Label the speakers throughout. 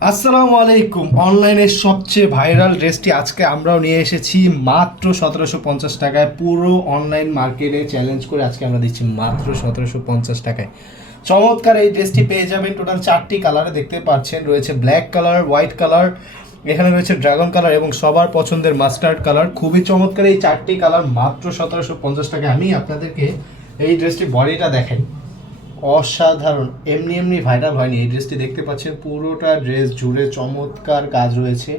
Speaker 1: আসসালামু আলাইকুম। অনলাইনের সবচেয়ে ভাইরাল ড্রেসটি আজকে আমরাও নিয়ে এসেছি। মাত্র সতেরোশো পঞ্চাশ টাকায় পুরো অনলাইন মার্কেটে চ্যালেঞ্জ করে আজকে আমরা দিচ্ছি মাত্র সতেরোশো পঞ্চাশ টাকায়। চমৎকার এই ড্রেসটি পেয়ে যাবেন। টোটাল চারটি কালারে দেখতে পাচ্ছেন। রয়েছে ব্ল্যাক কালার হোয়াইট কালার এখানে রয়েছে ড্রাগন কালার এবং সবার পছন্দের মাস্টার্ড কালার খুবই চমৎকার এই চারটি কালার মাত্র সতেরোশো পঞ্চাশ টাকায়। আমি আপনাদেরকে এই ড্রেসটি বডিটা দেখাই। অসাধারণ। এমনি এমনি ভাইরাল হয়নি। এই ড্রেসটি দেখতে পাচ্ছেন, পুরোটা ড্রেস জুড়ে চমৎকার কাজ রয়েছে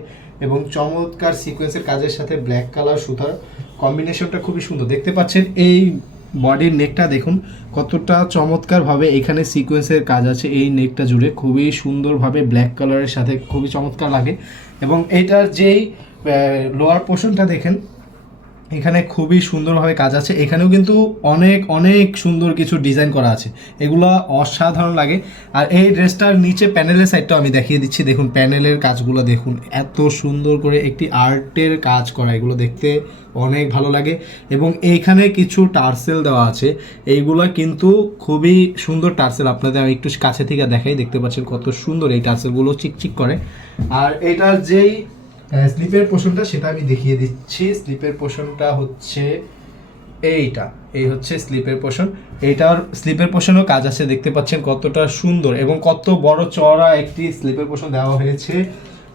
Speaker 1: এবং চমৎকার সিকোয়েন্সের কাজের সাথে ব্ল্যাক কালার সুতার কম্বিনেশনটা খুবই সুন্দর। দেখতে পাচ্ছেন, এই বডির নেকটা দেখুন, কতটা চমৎকারভাবে এখানে সিকোয়েন্সের কাজ আছে। এই নেকটা জুড়ে খুবই সুন্দরভাবে ব্ল্যাক কালারের সাথে খুবই চমৎকার লাগে। এবং এটার যেই লোয়ার পোর্শনটা দেখেন এখানে খুবই সুন্দরভাবে কাজ আছে। এখানেও কিন্তু অনেক অনেক সুন্দর কিছু ডিজাইন করা আছে। এগুলো অসাধারণ লাগে। আর এই ড্রেসটার নিচে প্যানেলের সাইডটাও আমি দেখিয়ে দিচ্ছি। দেখুন, প্যানেলের কাজগুলো দেখুন। এত সুন্দর করে একটি আর্টের কাজ করা। এগুলো দেখতে অনেক ভালো লাগে। এবং এইখানে কিছু টার্সেল দেওয়া আছে। এইগুলো কিন্তু খুবই সুন্দর টার্সেল। আপনাদের আমি একটু কাছে থেকে দেখাই। দেখতে পাচ্ছেন কত সুন্দর এই টার্সেলগুলো চিকচিক করে। আর এটার যেই স্লিপের পোর্শনটা সেটা আমি দেখিয়ে দিচ্ছি। স্লিপের পোর্শনটা হচ্ছে এইটা। এই হচ্ছে স্লিপের পোর্শন এইটার স্লিপের পোর্শনও কাজ আছে, দেখতে পাচ্ছেন কতটা সুন্দর এবং কত বড় চড়া একটি স্লিপের পোর্শন দেওয়া হয়েছে।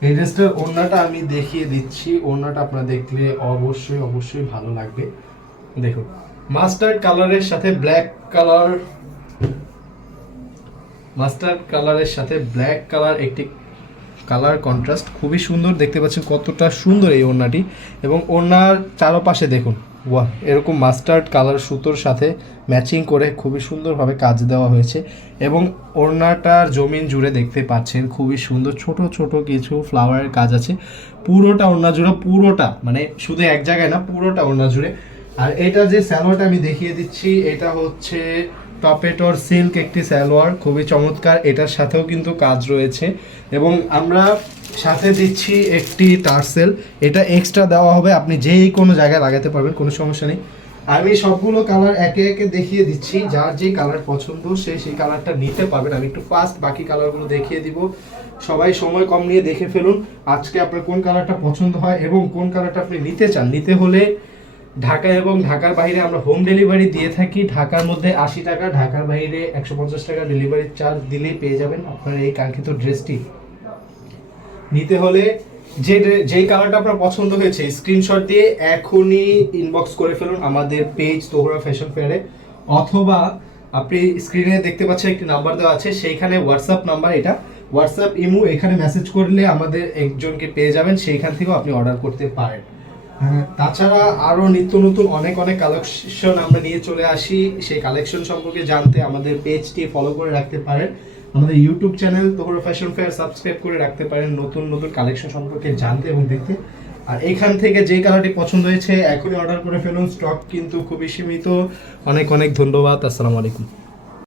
Speaker 1: এই ড্রেসটার ওড়নাটা আমি দেখিয়ে দিচ্ছি। ওড়নাটা আপনারা দেখলে অবশ্যই অবশ্যই ভালো লাগবে। দেখুন, মাস্টার্ড কালারের সাথে ব্ল্যাক কালার, মাস্টার্ড কালারের সাথে ব্ল্যাক কালার একটি কালার কন্ট্রাস্ট খুবই সুন্দর। দেখতে পাচ্ছেন কতটা সুন্দর এই ওড়নাটি। এবং ওড়নার চারপাশে দেখুন, ওয়াহ, এরকম মাস্টার্ড কালার সুতোর সাথে ম্যাচিং করে খুবই সুন্দরভাবে কাজ দেওয়া হয়েছে। এবং ওড়নাটার জমিন জুড়ে দেখতে পাচ্ছেন খুবই সুন্দর। ছোট ছোট কিছু ফ্লাওয়ারের কাজ আছে। পুরোটা ওড়না জুড়ে, পুরোটা মানে শুধু এক জায়গায় না, পুরোটা ওড়না জুড়ে। আর এটা যে স্যালোয়ারটা আমি দেখিয়ে দিচ্ছি, এটা হচ্ছে টপেটর সিল্ক একটি সালোয়ার, খুবই চমৎকার, এটার সাথেও কিন্তু কাজ রয়েছে। এবং আমরা সাথে দিচ্ছি একটি টার্সেল, এটা এক্সট্রা দেওয়া হবে, আপনি যেই কোনো জায়গায় লাগাতে পারবেন, কোনো সমস্যা নেই। আমি সবগুলো কালার একে একে দেখিয়ে দিচ্ছি, যার যে কালার পছন্দ, সে সেই কালারটা নিতে পারবেন। আমি একটু ফাস্ট বাকি কালারগুলো দেখিয়ে দিব। সবাই সময় কম নিয়ে দেখে ফেলুন, আজকে আপনার কোন কালারটা পছন্দ হয় এবং কোন কালারটা আপনি নিতে চান। নিতে হলে ঢাকা এবং ঢাকার বাইরে আমরা হোম ডেলিভারি দিয়ে থাকি। ঢাকার মধ্যে আশি টাকা, ঢাকার বাইরে একশো পঞ্চাশ টাকা ডেলিভারি চার্জ দিলেই পেয়ে যাবেন আপনার এই কাঙ্ক্ষিত ড্রেসটি নিতে হলে যে যেই কালারটা আপনার পছন্দ হয়েছে স্ক্রিনশট দিয়ে এখনই ইনবক্স করে ফেলুন আমাদের পেজ তোহরা ফ্যাশন ফেয়ারে অথবা আপনি স্ক্রিনে দেখতে পাচ্ছেন একটি নাম্বার দেওয়া আছে, সেইখানে হোয়াটসঅ্যাপ নাম্বার এটা। হোয়াটসঅ্যাপ ইমু এখানে মেসেজ করলে আমাদের একজনকে পেয়ে যাবেন, সেইখান থেকেও আপনি অর্ডার করতে পারেন। তাছাড়া আরও নিত্য নতুন অনেক অনেক কালেকশন আমরা নিয়ে চলে আসি। সেই কালেকশন সম্পর্কে জানতে আমাদের পেজটি ফলো করে রাখতে পারেন। আমাদের YouTube channel Tohra fashion fair subscribe করে রাখতে পারেন নতুন নতুন কালেকশন সম্পর্কে জানতে এবং দেখতে। আর এখান থেকে যে কালারটি পছন্দ হয়েছে, এখনই অর্ডার করে ফেলুন। স্টক কিন্তু খুবই সীমিত। অনেক অনেক ধন্যবাদ। আসসালামু আলাইকুম।